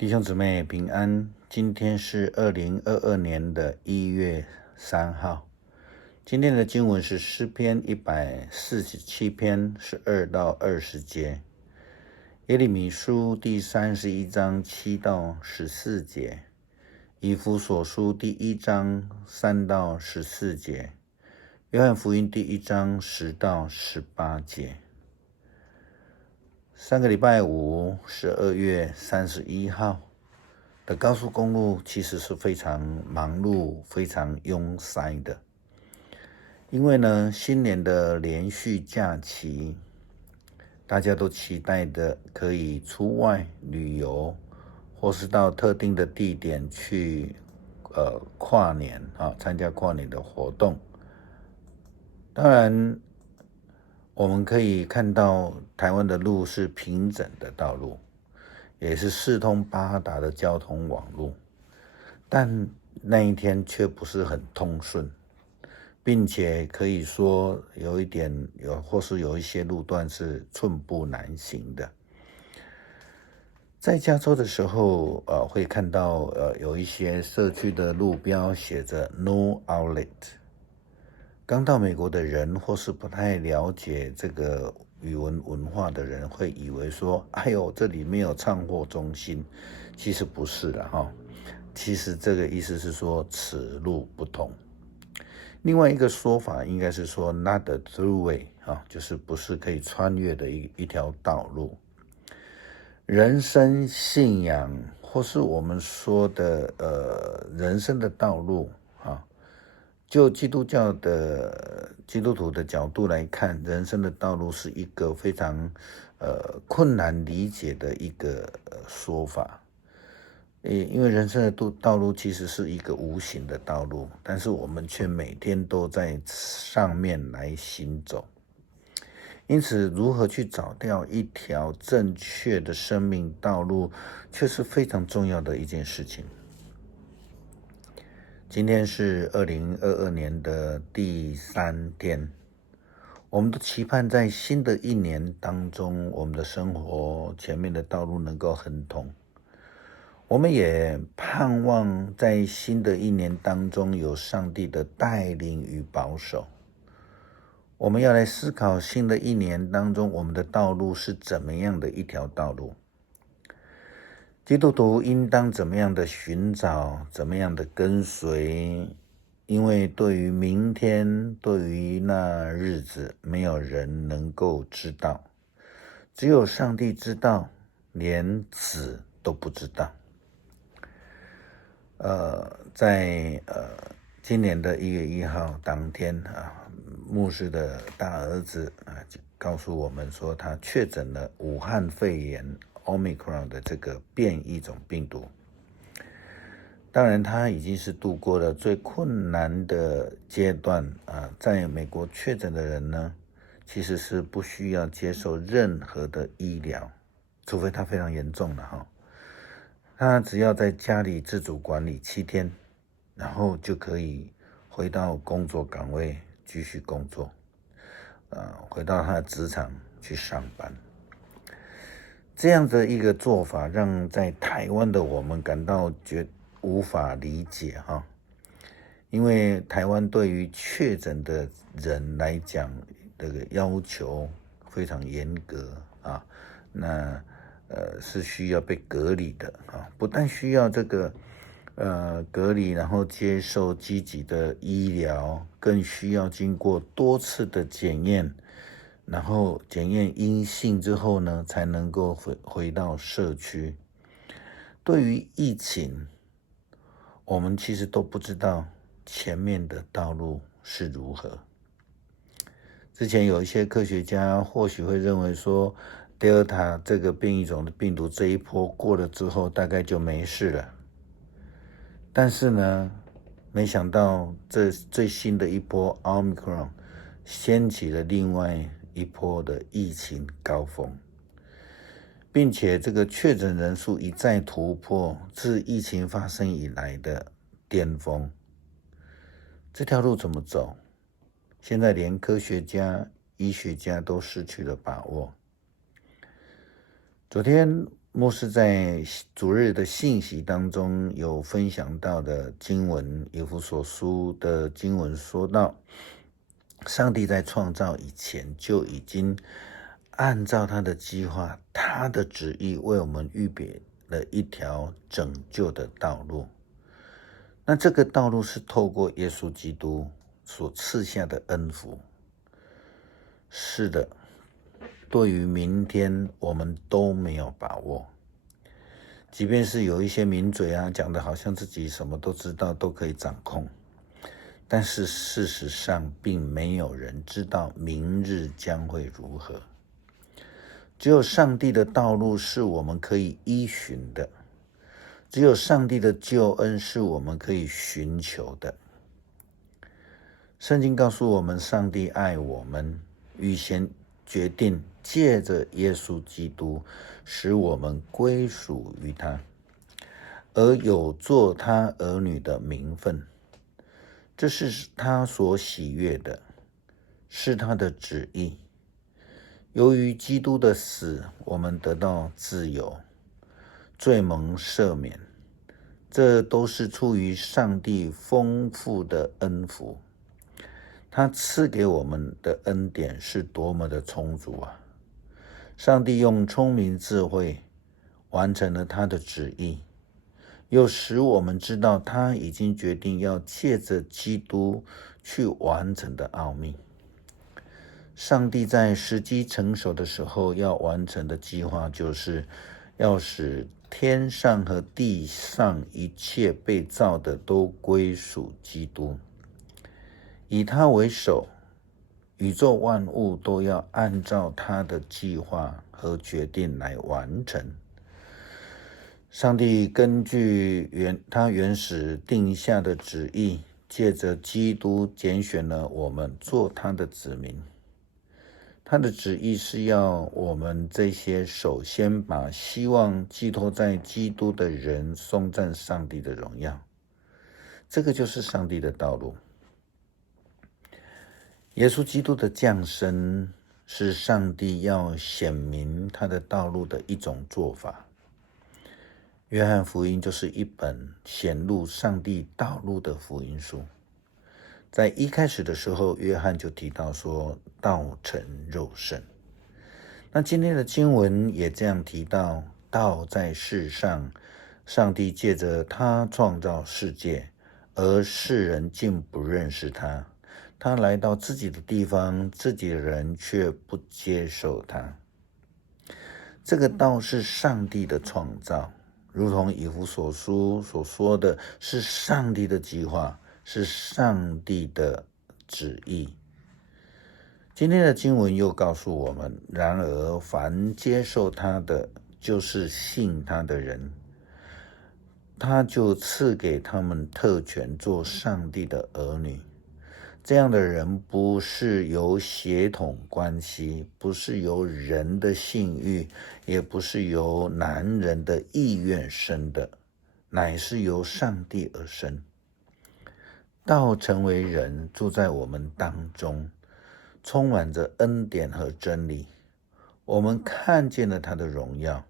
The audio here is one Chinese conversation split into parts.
弟兄姊妹平安，今天是2022年的1月3号。今天的经文是诗篇147篇12到20节，耶利米书第31章7到14节，以弗所书第1章3到14节，约翰福音第1章10到18节。上个礼拜五12月31号的高速公路其实是非常忙碌、非常拥塞的，因为呢，新年的连续假期，大家都期待的可以出外旅游，或是到特定的地点去跨年参加跨年的活动。当然，我们可以看到台湾的路是平整的道路，也是四通八达的交通网路，但那一天却不是很通顺，并且可以说或是有一些路段是寸步难行的。在加州的时候，会看到有一些社区的路标写着 No Outlet。刚到美国的人或是不太了解这个语文文化的人会以为说，哎呦，这里没有唱货中心，其实不是的哈。其实这个意思是说此路不通。另外一个说法应该是说 not a throughway 就是不是可以穿越的一条道路。人生信仰或是我们说的人生的道路就基督徒的角度来看，人生的道路是一个非常困难理解的一个说法。因为人生的道路其实是一个无形的道路，但是我们却每天都在上面来行走。因此，如何去找到一条正确的生命道路，却是非常重要的一件事情。今天是2022年的第3天，我们都期盼在新的一年当中，我们的生活前面的道路能够亨通。我们也盼望在新的一年当中有上帝的带领与保守。我们要来思考新的一年当中，我们的道路是怎么样的一条道路。基督徒应当怎么样的寻找，怎么样的跟随，因为对于明天，对于那日子，没有人能够知道，只有上帝知道，连子都不知道。在今年的1月1号当天牧师的大儿子告诉我们说，他确诊了武汉肺炎 Omicron 的这个变异种病毒。当然，他已经是度过了最困难的阶段在美国确诊的人呢，其实是不需要接受任何的医疗，除非他非常严重了他只要在家里自主管理7天，然后就可以回到工作岗位继续工作，回到他的职场去上班。这样的一个做法，让在台湾的我们感到无法理解因为台湾对于确诊的人来讲，这个要求非常严格那是需要被隔离的不但需要这个隔离，然后接受积极的医疗，更需要经过多次的检验，然后检验阴性之后呢，才能够回到社区。对于疫情，我们其实都不知道前面的道路是如何。之前有一些科学家或许会认为说，Delta 这个变异种的病毒这一波过了之后，大概就没事了。但是呢，没想到这最新的一波 Omicron 掀起了另外一波的疫情高峰，并且这个确诊人数一再突破自疫情发生以来的巅峰。这条路怎么走？现在连科学家、医学家都失去了把握。昨天牧师在主日的信息当中有分享到的经文，以弗所书的经文说到，上帝在创造以前就已经按照他的计划、他的旨意为我们预备了一条拯救的道路。那这个道路是透过耶稣基督所赐下的恩福。是的，对于明天我们都没有把握。即便是有一些名嘴讲的好像自己什么都知道，都可以掌控，但是事实上并没有人知道明日将会如何。只有上帝的道路是我们可以依循的，只有上帝的救恩是我们可以寻求的。圣经告诉我们，上帝爱我们，预先决定借着耶稣基督使我们归属于他，而有做他儿女的名分。这是他所喜悦的，是他的旨意。由于基督的死，我们得到自由，罪蒙赦免，这都是出于上帝丰富的恩福。他赐给我们的恩典是多么的充足啊！上帝用聪明智慧完成了他的旨意，又使我们知道他已经决定要借着基督去完成的奥秘。上帝在时机成熟的时候要完成的计划，就是要使天上和地上一切被造的都归属基督。以他为首，宇宙万物都要按照他的计划和决定来完成。上帝根据他原始定下的旨意，借着基督拣选了我们做他的子民。他的旨意是要我们这些首先把希望寄托在基督的人颂赞上帝的荣耀。这个就是上帝的道路。耶稣基督的降生是上帝要显明他的道路的一种做法。约翰福音就是一本显露上帝道路的福音书。在一开始的时候，约翰就提到说，道成肉身。那今天的经文也这样提到，道在世上，上帝借着他创造世界，而世人竟不认识他。他来到自己的地方，自己的人却不接受他。这个道是上帝的创造，如同以弗所书所说的，是上帝的计划，是上帝的旨意。今天的经文又告诉我们，然而凡接受他的，就是信他的人，他就赐给他们特权做上帝的儿女。这样的人不是由血统关系，不是由人的性欲，也不是由男人的意愿生的，乃是由上帝而生。道成为人，住在我们当中，充满着恩典和真理。我们看见了他的荣耀，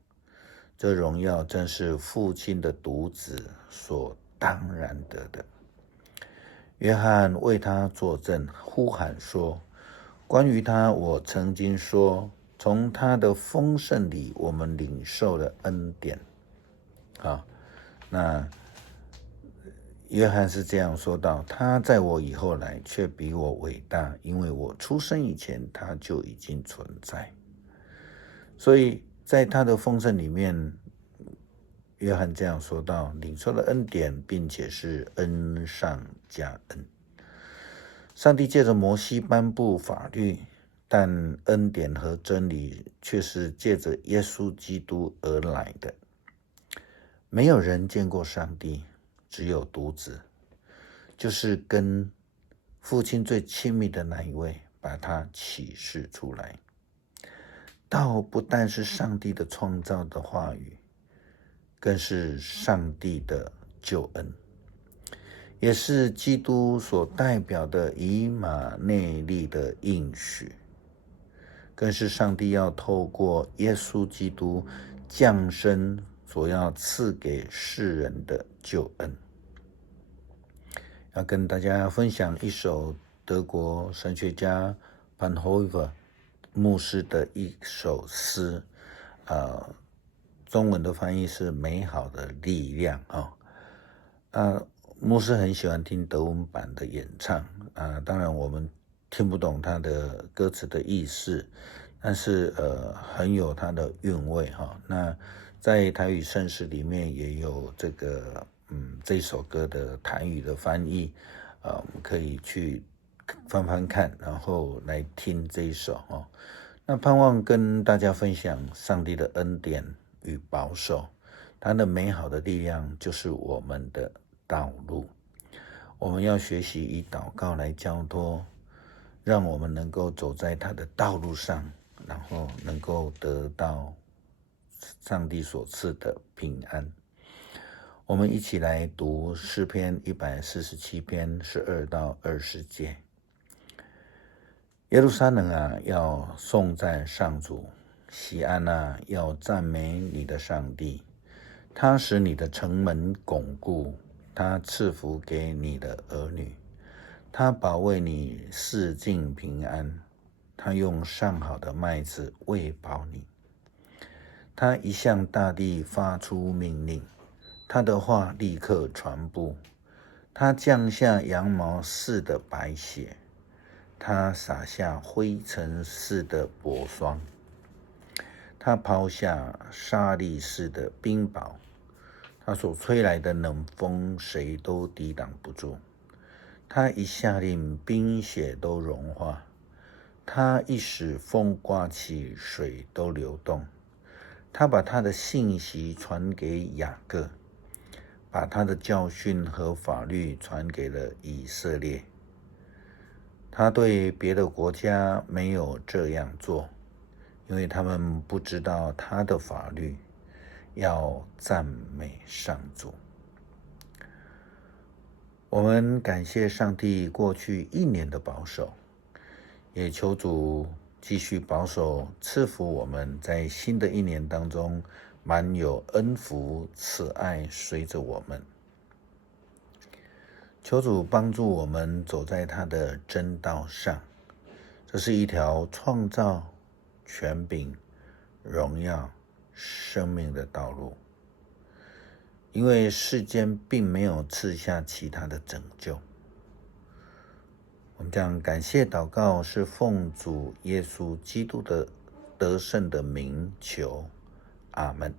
这荣耀正是父亲的独子所当然得的。约翰为他作证，呼喊说，关于他，我曾经说，从他的丰盛里我们领受了恩典。那约翰是这样说道，他在我以后来，却比我伟大，因为我出生以前他就已经存在。所以在他的丰盛里面，约翰这样说道，领受了恩典，并且是恩上加恩。上帝借着摩西颁布法律，但恩典和真理却是借着耶稣基督而来的。没有人见过上帝，只有独子，就是跟父亲最亲密的那一位，把他启示出来。道不但是上帝的创造的话语，更是上帝的救恩，也是基督所代表的以马内利的应许，更是上帝要透过耶稣基督降生所要赐给世人的救恩。要跟大家分享一首德国神学家 Bonhoeffer 牧师的一首诗，中文的翻译是美好的力量牧师很喜欢听德文版的演唱当然我们听不懂他的歌词的意思，但是很有他的韵味那在台语圣诗里面也有这首歌的台语的翻译我们可以去翻翻看，然后来听这一首那盼望跟大家分享上帝的恩典与保守，他的美好的力量就是我们的道路。我们要学习以祷告来交托，让我们能够走在他的道路上，然后能够得到上帝所赐的平安。我们一起来读诗篇147篇12到20节。耶路撒冷啊，要颂赞上主；西安啊，要赞美你的上帝。他使你的城门巩固，他赐福给你的儿女，他保卫你四境平安，他用上好的麦子喂饱你。他一向大地发出命令，他的话立刻传布。他降下羊毛似的白雪，他洒下灰尘似的薄霜，他抛下沙砾似的冰雹，他所吹来的冷风谁都抵挡不住。他一下令冰雪都融化，他一使风刮起水都流动。他把他的信息传给雅各，把他的教训和法律传给了以色列。他对别的国家没有这样做，因为他们不知道他的法律。要赞美上主。我们感谢上帝过去1年的保守，也求主继续保守赐福我们，在新的1年当中满有恩福慈爱随着我们。求主帮助我们走在他的真道上，这是一条创造、权柄、荣耀、生命的道路。因为世间并没有赐下其他的拯救。我们将感谢祷告是奉主耶稣基督的得胜的名求，阿们。